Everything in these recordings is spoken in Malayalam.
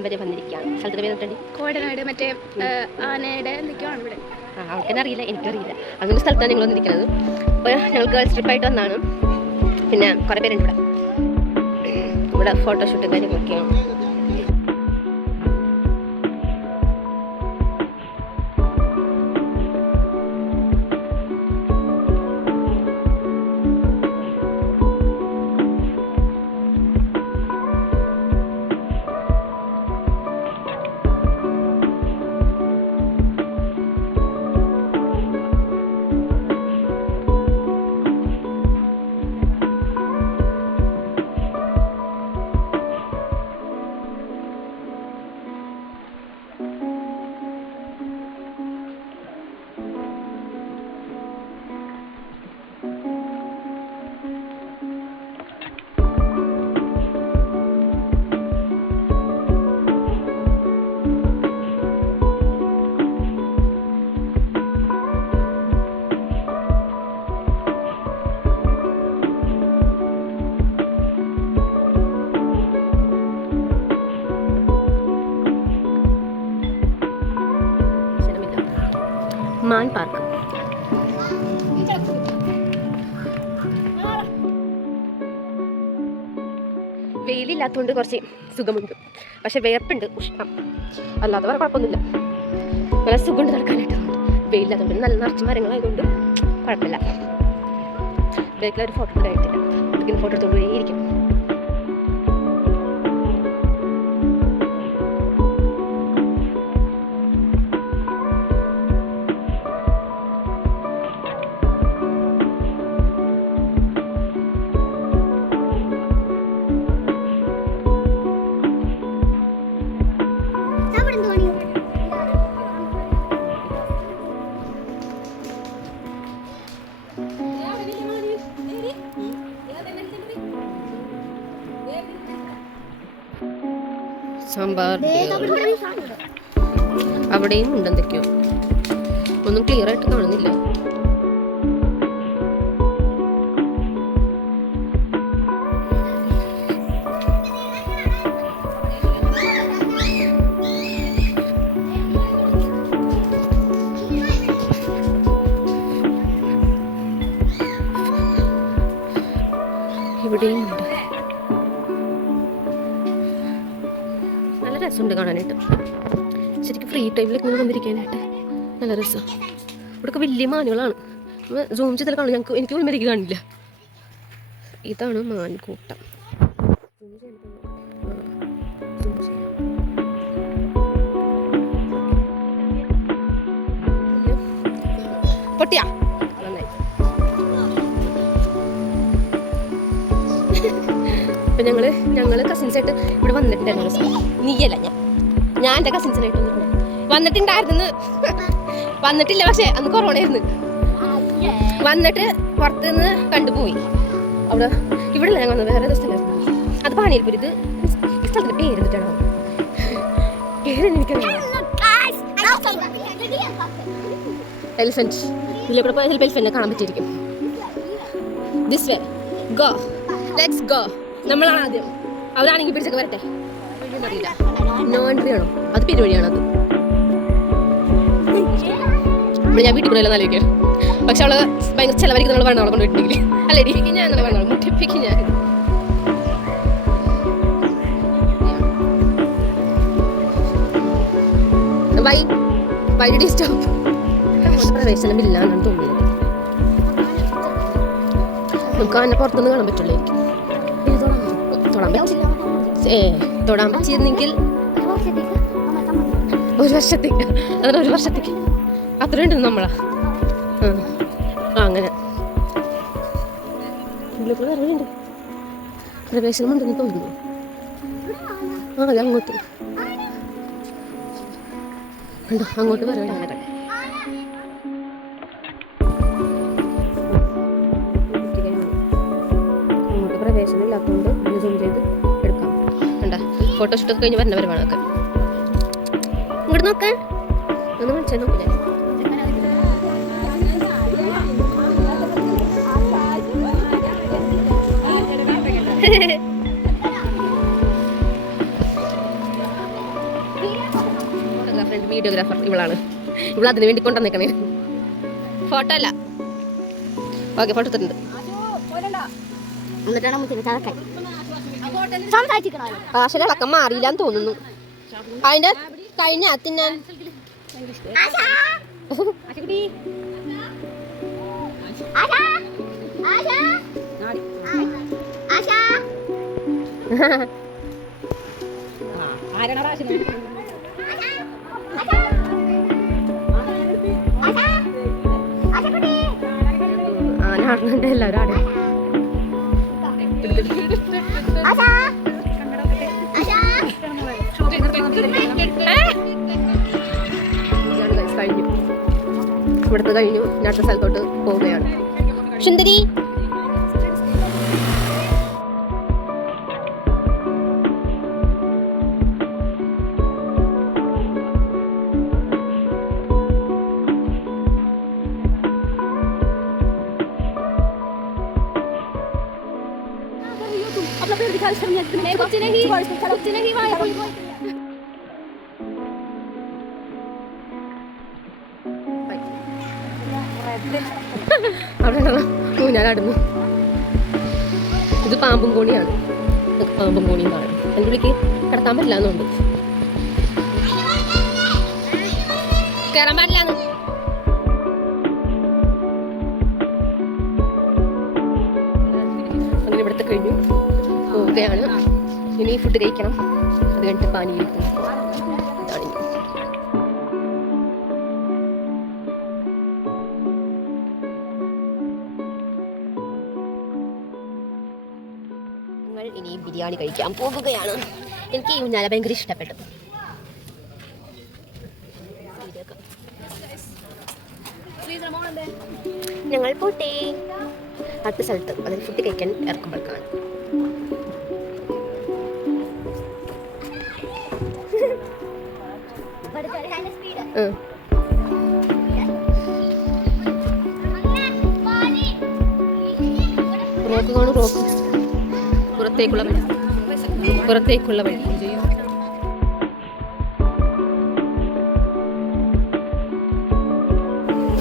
സ്ഥലം വരെ വന്നിരിക്കുകയാണ്. സ്ഥലത്തിൻ്റെ പേര് എന്നിട്ടുണ്ട് കോടനാട്, മറ്റേ ആനയുടെ എന്തൊക്കെയാണ് ഇവിടെ. ആൾക്കെന്നെ അറിയില്ല, എനിക്കറിയില്ല. അങ്ങനെ സ്ഥലത്താണ് ഞങ്ങൾ വന്നിരിക്കുന്നത്. അപ്പോൾ ഞങ്ങൾ ഗേൾസ് ട്രിപ്പായിട്ട് വന്നതാണ്. പിന്നെ കുറേ പേരുണ്ട് ഇവിടെ ഫോട്ടോഷൂട്ടും കാര്യങ്ങളൊക്കെയാണ്. മാൻ പാർക്ക്. വെയിലില്ലാത്തതുകൊണ്ട് കുറച്ച് സുഖമുണ്ട്. പക്ഷെ വേർപ്പുണ്ട്, ഉഷ്ണം. അല്ലാതെ വേറെ കുഴപ്പമൊന്നുമില്ല. നല്ല സുഖമുണ്ട് നടക്കാനായിട്ട്. വെയിലില്ലാത്തതുകൊണ്ട് നല്ല നിറച്ച് മരങ്ങളായതുകൊണ്ട് കുഴപ്പമില്ല. ബാക്കിലൊരു ഫോട്ടോ എടുത്തില്ല. അതിന് ഫോട്ടോ എടുത്തുകൊണ്ടേ ഇരിക്കും. സാമ്പാർ അവിടെയും ഉണ്ട് എന്തൊക്കെയോ, ഒന്നും ക്ലിയർ ആയിട്ട് കാണുന്നില്ല. ഇവിടെയും ഉണ്ട്. നല്ല രസമുണ്ട് കാണാനായിട്ട്. ശരിക്കും ഫ്രീ ടൈമിലേക്ക് ഇങ്ങനെ വന്നിരിക്കാനായിട്ട് നല്ല രസമാണ്. ഇവിടെയൊക്കെ വലിയ മാനുകളാണ്. സൂം ചെയ്താൽ കാണും. എനിക്ക് പോലും വരിക കാണില്ല. ഇതാണ് മാൻകൂട്ടം. പൊട്ടിയാ അപ്പം ഞങ്ങള് കസിൻസായിട്ട് ഇവിടെ വന്നിട്ടുണ്ടായിരുന്നു. നീയല്ല, ഞാൻ എൻ്റെ കസിൻസിനായിട്ട് വന്നിട്ടുണ്ടായിരുന്നു. വന്നിട്ടില്ല, പക്ഷെ അന്ന് കൊറോണ ആയിരുന്നു. വന്നിട്ട് പുറത്ത് നിന്ന് കണ്ടുപോയി. അവിടെ ഇവിടെ ഞാൻ വന്നത് വേറെ സ്ഥലമായിരുന്നു. അത് പാനീർപൂരി. ഇത് ഈ സ്ഥലത്തിൻ്റെ പേര് എന്നിട്ടാണോ? പേരെന്ന് എനിക്കറിയില്ല. എലിഫന്റ്. ഇതിലൂടെ പോയാൽ ചിലപ്പോൾ എലിഫന്റിനെ കാണാൻ പറ്റിയിരിക്കും. This way go, let's go. നമ്മളാണ് ആദ്യം. അവരാണെങ്കിൽ പിടിച്ചൊക്കെ വരട്ടെ. അറിയില്ല, നോ എൻട്രി ആണോ? അത് പെരുവഴിയാണത്. ഇവിടെ ഞാൻ വീട്ടിൽ കൂടെ എല്ലാം ആലോചിക്കാം. പക്ഷെ അവള് ഭയങ്കര ചിലവരിക്കും. നമ്മൾ വേണം അവളെ കൊണ്ട് വിട്ടില്ലെങ്കിൽ. അല്ല ഇടിപ്പിക്കും ഞാൻ, അങ്ങനെ വേണം മുട്ടിപ്പിക്കും ഞാൻ. Why did you stop? പ്രവേശനമില്ല എന്നാണ് തോന്നുന്നത്. നമുക്ക് അതിനെ പുറത്തുനിന്ന് കാണാൻ പറ്റുള്ളൂ. തൊടാൻ പറ്റിയിരുന്നെങ്കിൽ ഒരു വർഷത്തേക്ക്, അതെ ഒരു വർഷത്തേക്ക് അത്രയുണ്ട് നമ്മളാ. അങ്ങനെ അറിവുണ്ട്. പ്രവേശനമുണ്ടെന്ന് തോന്നുന്നു. അതെ അങ്ങോട്ട് കണ്ടോ, അങ്ങോട്ട് പറയാൻ പ്രവേശനമില്ലാത്തതുകൊണ്ട് സൂം ചെയ്ത് എടുക്കാം. കണ്ട ഫോട്ടോഷൂട്ടൊക്കെ കഴിഞ്ഞ് വരുന്നവരുമാണ്. ഒക്കെ ഇങ്ങോട്ട് നോക്കാൻ ഒന്ന് മനസ്സിലായി നോക്കില്ല. ഫോട്ടോകളാണ് ഇവിടെ അതിന് വേണ്ടി കൊണ്ടുവന്നേക്കണേ. ഫോട്ടോ അല്ല, ഓക്കെ ഫോട്ടോ എടുത്തിട്ടുണ്ട്. ആശയുടെ ഇളക്കം മാറിയില്ലാന്ന് തോന്നുന്നു. അതിന്റെ കഴിഞ്ഞ തിന്നാൻ ആനാടുന്നുണ്ട് എല്ലാവരും ആടെ. കഴിഞ്ഞു, ഇവിടുത്തെ കഴിഞ്ഞു. ഞാൻ അടുത്ത സ്ഥലത്തോട്ട് പോവുകയാണ്. സുന്ദരി അവിടെ ഊഞ്ഞാലാടുന്നു. ഇത് പാമ്പും കോണിയാണ്. പാമ്പും കോണിയും കാണും. എൻ്റെ ഉള്ളിലേക്ക് കിടക്കാൻ പറ്റില്ല എന്നുണ്ട്. കയറാൻ പാടില്ലാന്ന്. അങ്ങനെ ഇവിടുത്തെ കഴിഞ്ഞു പോവുകയാണ്. ഇനി ഫുഡ് കഴിക്കണം. അത് കഴിഞ്ഞിട്ട് പാനി കഴിക്കണം. ഇതാണ് ഇനി. ഇനി ബിരിയാണി കഴിക്കാൻ പോകുകയാണ്. എനിക്ക് ഈ ഊഞ്ഞാല ഭയങ്കര ഇഷ്ടപ്പെട്ടു. ഞങ്ങൾ പോട്ടെ അടുത്ത സ്ഥലത്ത്, അതിൽ ഫുഡ് കഴിക്കാൻ ഇറക്കുമ്പോഴേക്കാണ്. റോക്ക് കാണും, റോക്ക് പുറത്തേക്കുള്ള വഴി, പുറത്തേക്കുള്ള വഴി.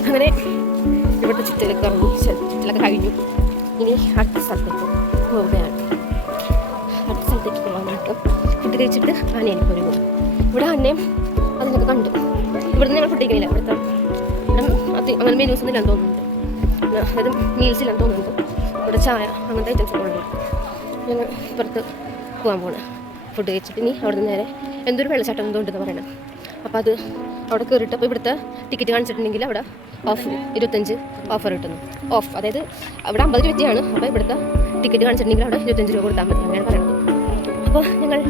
അങ്ങനെ ഇവിടുത്തെ ചുറ്റിലൊക്കെ കഴിഞ്ഞു. ഇനി അടുത്ത സ്ഥലത്തേക്ക് പോവുകയാണ്. അടുത്ത സ്ഥലത്തേക്ക് പോകാനായിട്ട് ഫുഡ് കഴിച്ചിട്ട് ആനയിൽ പോയി പോകും. ഇവിടെ ആനയും അതിനൊക്കെ കണ്ടു. ഇവിടുന്ന് ഞങ്ങൾ ഫുഡ് കഴിക്കുന്നില്ല. ഇവിടുത്തെ അങ്ങനെ മെനൂസ് ഒന്നും ഇല്ലാന്ന് തോന്നുന്നുണ്ട്. അതായത് മീൽസ് ഇല്ലാന്ന് തോന്നുന്നുണ്ട്. ഇവിടെ ചായ അങ്ങനത്തെ ഐറ്റംസ് ഒക്കെ ഉണ്ട്. ഞങ്ങൾ പുറത്ത് പോകാൻ പോകണം. ഫുഡ് കഴിച്ചിട്ട് ഇനി അവിടെ നിന്ന് നേരെ എന്തൊരു വെള്ളച്ചാട്ടം എന്തോ ഉണ്ടെന്ന് പറയണം. അപ്പോൾ അത് അവിടെ കയറിയിട്ട്, അപ്പോൾ ഇവിടുത്തെ ടിക്കറ്റ് കാണിച്ചിട്ടുണ്ടെങ്കിൽ അവിടെ ഓഫ് 25 ഓഫർ കിട്ടുന്നു. ഓഫ് അതായത് അവിടെ 50 രൂപയാണ്. അപ്പോൾ ഇവിടുത്തെ ടിക്കറ്റ് കാണിച്ചിട്ടുണ്ടെങ്കിൽ അവിടെ 25 രൂപ കൊടുത്താൽ മതി. അങ്ങനെയാണ് പറയുന്നത്. അപ്പോൾ ഞങ്ങൾ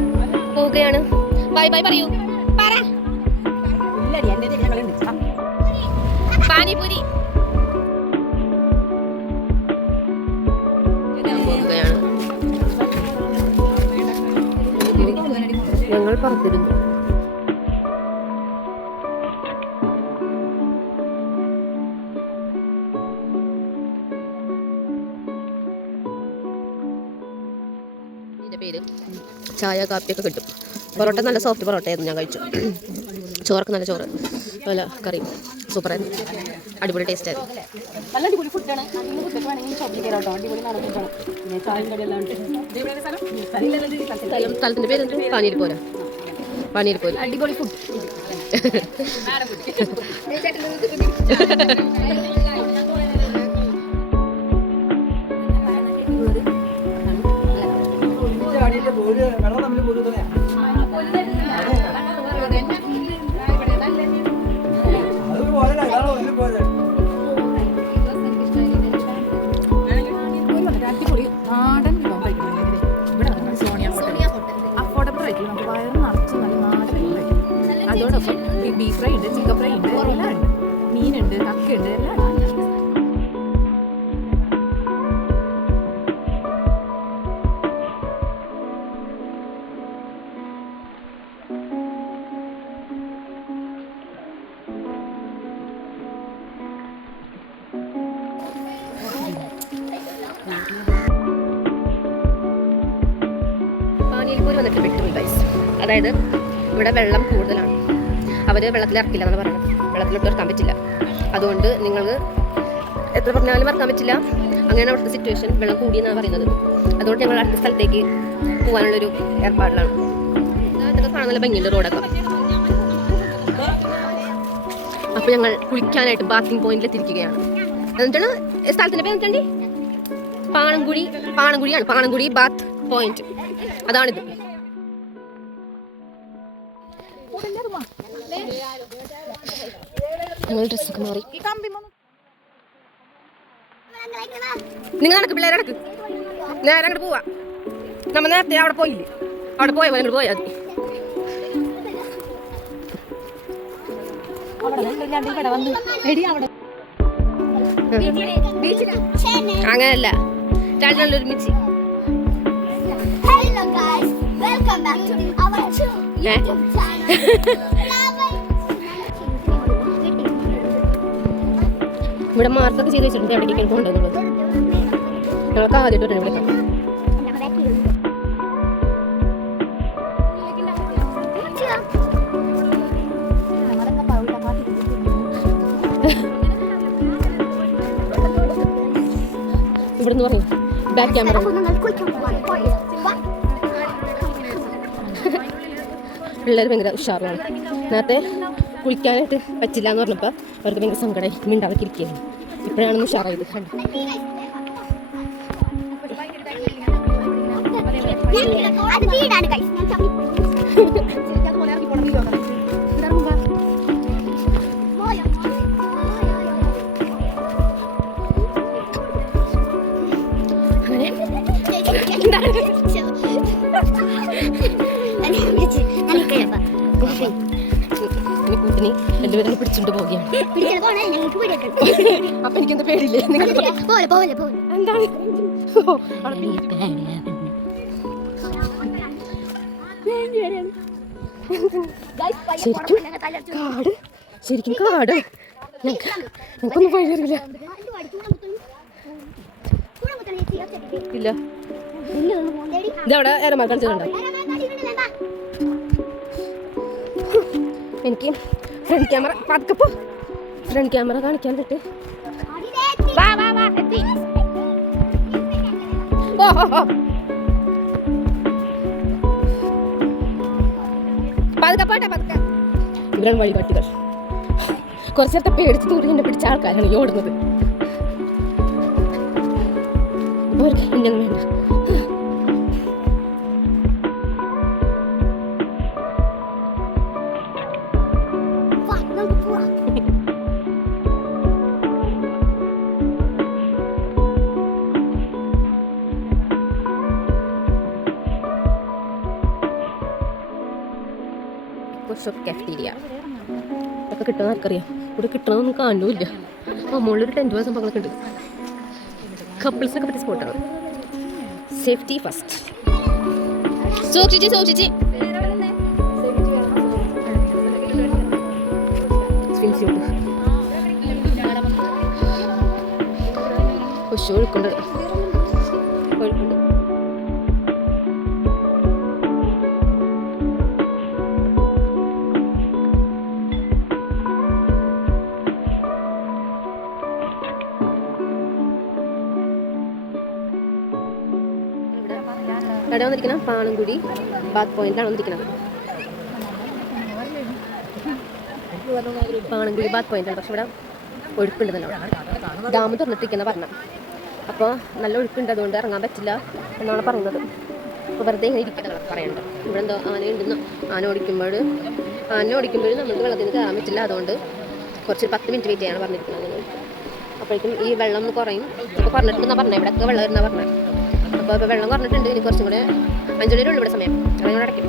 പോവുകയാണ്. ബൈ ബൈ പറയൂ. പാനിപൂരി പോവുകയാണ്. ഞങ്ങൾ പുറത്തിരുന്നു. പേര് ചായ കാപ്പിയൊക്കെ കിട്ടും. പൊറോട്ട നല്ല സോഫ്റ്റ് പൊറോട്ടയായിരുന്നു ഞാൻ കഴിച്ചു. ചോറൊക്കെ നല്ല ചോറ്, നല്ല കറി, സൂപ്പറായിരുന്നു. അടിപൊളി ടേസ്റ്റ് ആയിരുന്നു. നല്ല അടിപൊളി ഫുഡാണ്. സ്ഥലത്തിന്റെ പേര് പാനീർപോര. പാനീർപോര അടിപൊളി ഫുഡ്. അടിപൊളി നാടൻ വിഭവം കഴിക്കുന്നത് ഇവിടെ സോണിയ ഹോട്ടൽ. അഫോർഡബിൾ ആയിട്ട് നമുക്ക് വയറ് നിറച്ച് നല്ല നാടൻ കഴിക്കും. അതോടൊപ്പം ബീഫ് ഫ്രൈ ഉണ്ട്, ചിക്കൻ ഫ്രൈ ഉണ്ട്, എല്ലാം ഉണ്ട്. മീനുണ്ട്, കക്കയുണ്ട്, എല്ലാം ഉണ്ട്. പാനീർപൂരി വന്നിട്ട് വിട്ടു ഗൈസ്. അതായത് ഇവിടെ വെള്ളം കൂടുതലാണ്. അവർ വെള്ളത്തിൽ ഇറക്കില്ല എന്നാണ് പറയുന്നത്. വെള്ളത്തിലോട്ട് ഇറക്കാൻ പറ്റില്ല. അതുകൊണ്ട് നിങ്ങൾ എത്ര പറഞ്ഞാലും ഇറക്കാൻ പറ്റില്ല. അങ്ങനെയാണ് അവിടുത്തെ സിറ്റുവേഷൻ. വെള്ളം കൂടിയെന്നാണ് പറയുന്നത്. അതുകൊണ്ട് ഞങ്ങൾ അടുത്ത സ്ഥലത്തേക്ക് പോകാനുള്ളൊരു ഏർപ്പാടിലാണ്. ഇതൊക്കെ കാണാൻ നല്ല ഭംഗിയുണ്ട് റോഡൊക്കെ. അപ്പോൾ ഞങ്ങൾ കുളിക്കാനായിട്ട് ബാത്തിങ് പോയിന്റിൽ എത്തിയിരിക്കുകയാണ്. എന്നിട്ടാണ് സ്ഥലത്തിൻ്റെ പേര് എന്നിട്ടുണ്ട് പാണങ്കുഴിയാണ്. പാണങ്കുഴി ബാത്ത് പോയിന്റ് അതാണിത്. ഞങ്ങൾ ഡ്രസ്സൊക്കെ മാറി. നിങ്ങൾ നടക്ക്, പിള്ളേരെ നടക്ക്, നേരെ അങ്ങോട്ട് പോവാ. നമ്മ നേരത്തെ അവിടെ പോയില്ലേ? അവിടെ പോയാൽ അങ്ങോട്ട് പോയാൽ മതി. അങ്ങനല്ല, രണ്ടും ഒരുമിച്ച്. ഇവിടെ മാർക്കൊക്കെ ചെയ്ത് വെച്ചിട്ടുണ്ട് എവിടേക്കൊക്കെ കൊണ്ടുവന്നുള്ളത്. ഞങ്ങൾക്ക് ആദ്യമായിട്ട് ഇവിടെ ഇവിടെന്ന് പറയും ബാക്ക് ക്യാമറ. പിള്ളേർ ഭയങ്കര ഉഷാറാണ്. നേരത്തെ കുളിക്കാനായിട്ട് പറ്റില്ല എന്ന് പറഞ്ഞപ്പോൾ അവർക്ക് ഭയങ്കര സങ്കടമായി മിണ്ടാതൊക്കെ ഇരിക്കുകയായിരുന്നു. ഇപ്പോഴാണ് ഉഷാറായത്. കൂട്ടിനി എല്ലാവരും പിടിച്ചോണ്ട് പോവുകയാണ്. അപ്പൊ എനിക്കെന്താ പേടില്ലേ? എന്താണ് ശരിക്കും കാട്. ഞങ്ങൾക്കൊന്നും വഴി അറിയില്ല. ഇല്ല, ഇതവിടെ ഏറെമാർ കളിച്ചിട്ടുണ്ടോ? എനിക്ക് ഫ്രണ്ട് ക്യാമറ പതുക്കപ്പോ ഫ്രണ്ട് ക്യാമറ കാണിക്കാൻ പറ്റേ. ഇവരാണ് വഴികാട്ടികൾ. കുറച്ച് നേരത്തെ പേടിച്ച് തൂറി എന്നെ പിടിച്ച ആൾക്കാരാണ് ഈ ഓടുന്നത്. അവർക്ക് എന്നെ വേണ്ട. കാഫറ്റീരിയ ഒക്കെ കിട്ടുന്ന ആർക്കറിയാം. ഇവിടെ കിട്ടണമെന്നൊന്നും കാണുന്നില്ല. മുകളിലൊരു ടെൻറ്റ് പോലെ സംഭവങ്ങളൊക്കെ ഉണ്ട്. കപ്പിൾസിനൊക്കെ പറ്റിയ സ്പോട്ടാണ്. Safety first. സൂക്ഷിച്ച് ഒഴുക്കുണ്ട്. ഇവിടെ വന്നിരിക്കുന്നത് പാണങ്കുഴി ബാത്ത് പോയിന്റിലാണ് വന്നിരിക്കുന്നത്. പാണങ്കുഴി ബാത്ത് പോയിന്റാണ്. പക്ഷെ ഇവിടെ ഒഴുക്കുണ്ട് തന്നെ. ഡാം തുറന്നിട്ടിരിക്കുന്ന പറഞ്ഞത്. അപ്പോൾ നല്ല ഒഴുക്കുണ്ട്, അതുകൊണ്ട് ഇറങ്ങാൻ പറ്റില്ല എന്നാണ് പറയുന്നത്. അപ്പോൾ വെറുതെ ഇങ്ങനെ ഇരിക്കുന്നത് പറയുന്നുണ്ട്. ഇവിടെ എന്തോ ആനയുണ്ടെന്ന്. ആന ഓടിക്കുമ്പോൾ നമുക്ക് വെള്ളത്തിൽ നിന്ന് കയറാൻ പറ്റില്ല. അതുകൊണ്ട് കുറച്ച് 10 മിനിറ്റ് വെയിറ്റ് ചെയ്യാനാണ് പറഞ്ഞിരിക്കുന്നത്. അപ്പോഴേക്കും ഈ വെള്ളം ഒന്ന് കുറയും. ഇപ്പോൾ കുറഞ്ഞിട്ടുണ്ടെന്നാണ് പറഞ്ഞത്. ഇവിടെയൊക്കെ വെള്ളം വരുന്ന പറഞ്ഞത്. അപ്പോൾ ഇപ്പോൾ വെള്ളം കുറഞ്ഞിട്ടുണ്ട്. ഇനി കുറച്ചും കൂടെ 5 മണിയുടെ ഉള്ളൂ ഇവിടെ സമയം. അങ്ങനെ അടയ്ക്കും.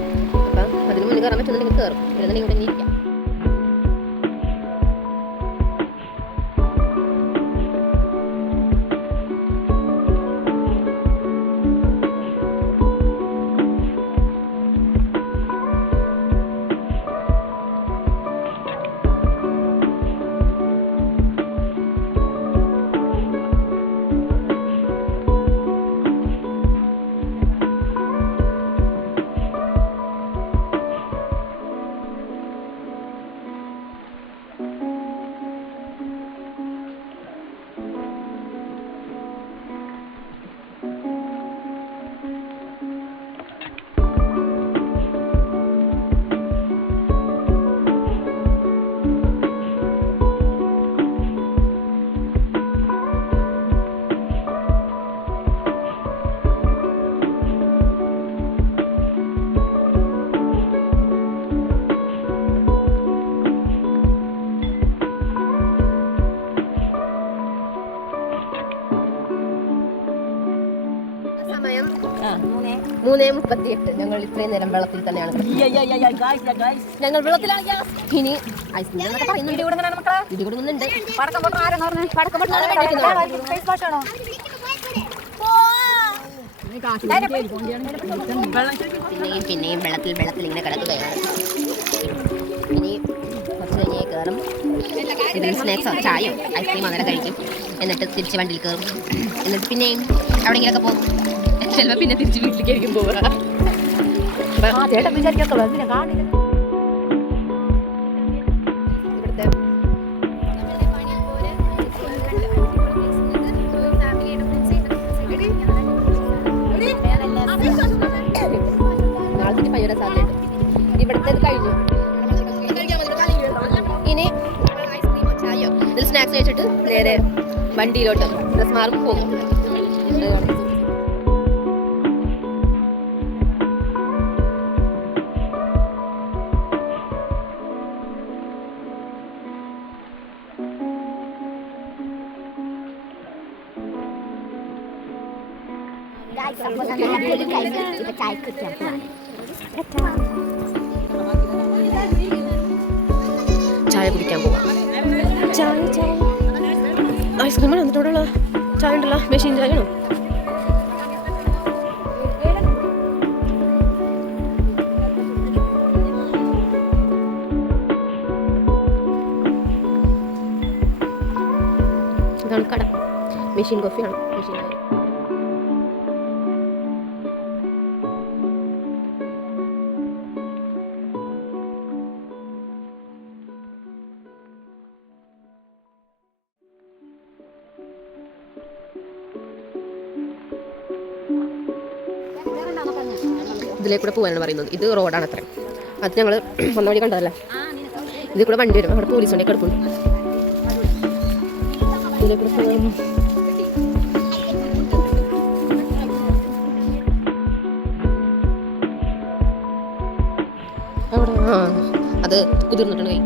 അപ്പം അതിന് മുന്നിൽ കയറാൻ പറ്റുന്നുണ്ടെങ്കിൽ കയറും. ഇല്ലെന്നുണ്ടെങ്കിൽ ഇവിടെ ഇരിക്കാം. സമയം 3:38. ഞങ്ങൾ ഇത്രയും നേരം വെള്ളത്തിൽ തന്നെയാണ്. ഞങ്ങൾ വെള്ളത്തിലാണ്. ഇനി ഐസ്ക്രീം എന്നൊക്കെ പറയുന്നുണ്ട്. ഇടി കൊടുക്കുന്നുണ്ട്. പടക്കം പിന്നെയും വെള്ളത്തിൽ ഇങ്ങനെ കിടക്കുകയാണ്. ഇനി കുറച്ച് കഴിഞ്ഞേ കയറും. ഇതിൽ സ്നാക്സോ ചായയോ ഐസ്ക്രീമോ അങ്ങനെ കഴിക്കും. എന്നിട്ട് തിരിച്ച് വണ്ടിയിൽ കയറും. എന്നിട്ട് പിന്നെയും എവിടെയെങ്കിലൊക്കെ പോകും. ചിലപ്പോൾ പിന്നെ തിരിച്ച് വീട്ടിലേക്കായിരിക്കും പോവുക. ഇവിടുത്തെ നാളത്തെ ഭയങ്കര സാധ്യത. ഇവിടുത്തെ കഴിഞ്ഞു. ഇനി ഐസ്ക്രീമോ ചായയോ ഇതിൽ സ്നാക്സ് കഴിച്ചിട്ട് നേരെ വണ്ടിയിലോട്ട് ഡ്രസ് മാർക്ക് പോകും. ചായ കുടിക്കാൻ പോവാം. ചായ ഐസ്ക്രീമാണ് എന്നിട്ടോടുള്ള ചായ ഉണ്ടല്ലോ. മെഷീൻ ചായയാണോ? ഇതാണ് കട. മെഷീൻ കോഫിയാണ്. മെഷീൻ ചായ. ഇതിലേക്കൂടെ പോകാനാണ് പറയുന്നത്. ഇത് റോഡാണ് അത്ര. അത് ഞങ്ങൾ വന്ന വഴി കണ്ടതല്ല. ഇതിൽ കൂടെ വണ്ടി വരും. അവിടെ പോലീസ് വണ്ടി കിടക്കുന്നു. ഇതിലേക്കൂടെ പോകുന്നു. അവിടെ അത് കുതിർന്നിട്ടുണ്ട് കൈ.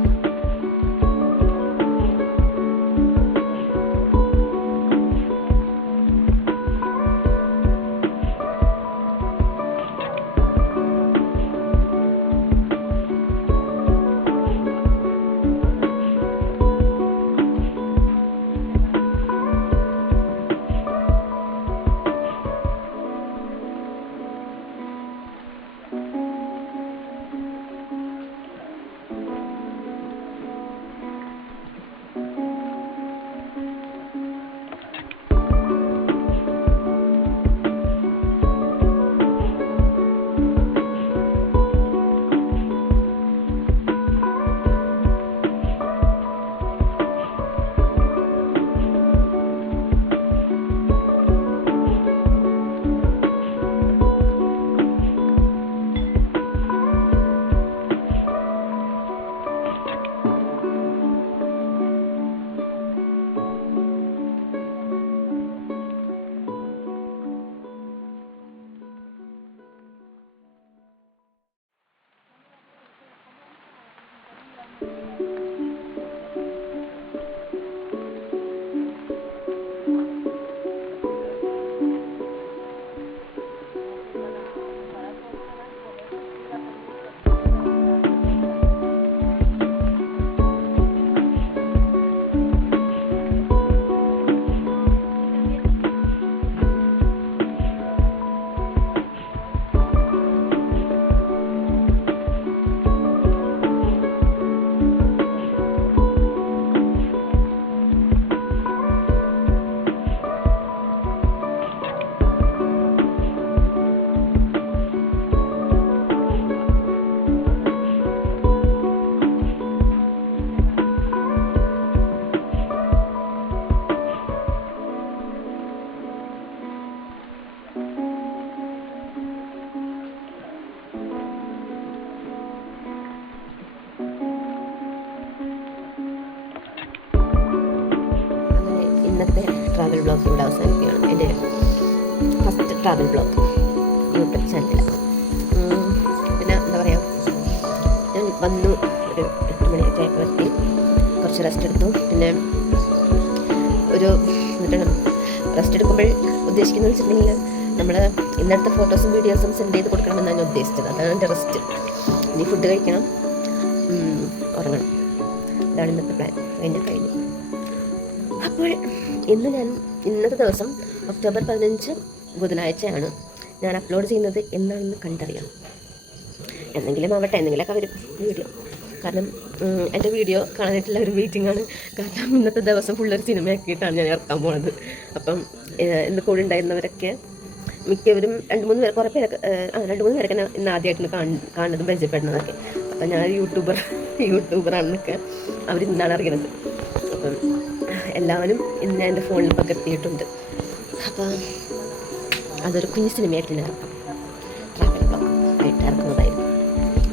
ഇന്നത്തെ ട്രാവൽ ബ്ലോഗ് ഇവിടെ അവസാനിക്കുകയാണ്. എൻ്റെ ഫസ്റ്റ് ട്രാവൽ ബ്ലോഗ് യൂട്യൂബ് ചാനലിൽ. പിന്നെ എന്താ പറയുക, ഞാൻ വന്നു ഒരു 8 മണിയൊക്കെ എത്തി. കുറച്ച് റെസ്റ്റ് എടുത്തു. പിന്നെ ഒരു എന്നിട്ടാണ് റെസ്റ്റ് എടുക്കുമ്പോൾ ഉദ്ദേശിക്കുന്നത് വെച്ചിട്ടുണ്ടെങ്കിൽ നമ്മൾ ഇന്നത്തെ ഫോട്ടോസും വീഡിയോസും സെൻഡ് ചെയ്ത് കൊടുക്കണമെന്നാണ് ഞാൻ ഉദ്ദേശിച്ചത്. അതാണ് എൻ്റെ റെസ്റ്റ്. ഇനി ഫുഡ് കഴിക്കണം, ഉറങ്ങണം. ഇതാണ് ഇന്നത്തെ പ്ലാൻ. കഴിഞ്ഞു. അപ്പോൾ ഇന്നത്തെ ദിവസം ഒക്ടോബർ 15 ബുധനാഴ്ചയാണ്. ഞാൻ അപ്ലോഡ് ചെയ്യുന്നത് എന്നാണെന്ന് കണ്ടറിയാം. എന്തെങ്കിലും ആവട്ടെ, എന്തെങ്കിലുമൊക്കെ വരും വീഡിയോ. കാരണം എൻ്റെ വീഡിയോ കാണാനായിട്ടുള്ള ഒരു വെയിറ്റിംഗ് ആണ്. കാരണം ഇന്നത്തെ ദിവസം ഫുള്ളൊരു സിനിമയാക്കിയിട്ടാണ് ഞാൻ ഇറക്കാൻ പോകുന്നത്. അപ്പം ഇന്ന് കൂടെ ഉണ്ടായിരുന്നവരൊക്കെ മിക്കവരും 2-3 പേർ, കുറേ പേരൊക്കെ 2-3 പേരൊക്കെ ഇന്ന് ആദ്യമായിട്ടാണ് കാണുന്നതും പരിചയപ്പെടുന്നതൊക്കെ. അപ്പം ഞാൻ യൂട്യൂബറാണെന്നൊക്കെ അവർ ഇന്നാണ് അറിയുന്നത്. അപ്പം എല്ലാവരും ഇന്ന് ഞാൻ എൻ്റെ ഫോണിൽ പകർത്തിയിട്ടുണ്ട്. അപ്പം അതൊരു കുഞ്ഞു സിനിമയായിട്ട് ഞാൻ ഇറക്കും. ട്രാവൽ ബ്ലോഗ് ആയിട്ട് ഇറക്കുന്നതായിരിക്കും.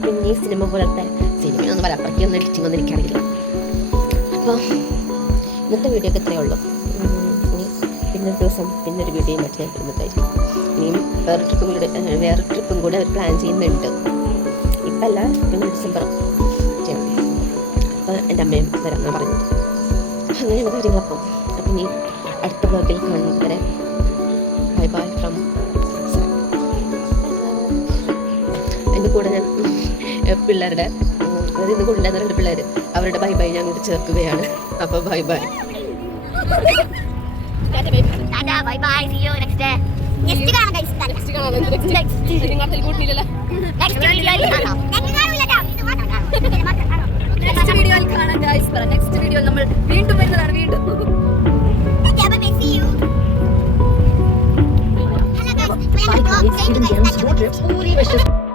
കുഞ്ഞി സിനിമ പോലത്തെ സിനിമയൊന്നും വരാം. അപ്പഴൊന്നും എഡിറ്റിംഗ് ഒന്നും എനിക്കറിയില്ല. അപ്പോൾ ഇന്നത്തെ വീഡിയോ ഒക്കെ ഇത്രയേ ഉള്ളൂ. ഇനി പിന്നൊരു ദിവസം പിന്നൊരു വീഡിയോ മറ്റേ വരുന്നതായിരിക്കും. ഇനിയും വേറെ ട്രിപ്പും കൂടെ അവർ പ്ലാൻ ചെയ്യുന്നുണ്ട്. ഇപ്പം അല്ല, പിന്നെ ഡിസംബർ ചെയ്യണം. അപ്പോൾ എൻ്റെ അമ്മയും വരാമെന്നാണ് പറഞ്ഞത്. അങ്ങനെയുള്ള കാര്യങ്ങളപ്പം. അപ്പം ഇനി അടുത്ത ബ്ലോഗിൽ കാണുന്നത് വരെ ബൈ ബൈ ഫ്രം. എൻ്റെ കൂടെ ഞാൻ പിള്ളേരുടെ, അതായത് ഇന്ന് കൊണ്ടുവന്ന 2 പിള്ളേർ, അവരുടെ ബൈ ബൈ ഞാൻ ഇങ്ങോട്ട് ചേർക്കുകയാണ്. അപ്പോൾ bye bye. Bye bye, see you next day. Next കാണാം ഗയ്സ്. നെക്സ്റ്റ് കാണാം. നിങ്ങൾ കൂട്ടിയില്ലല്ലോ. നെക്സ്റ്റ് വീഡിയോയിൽ കാണാം. നെക്സ്റ്റ് വീഡിയോയിൽ കാണാം ഗയ്സ്. നെക്സ്റ്റ് വീഡിയോയിൽ നമ്മൾ വീണ്ടും വരുന്നതാണ്. വീണ്ടും Hello guys,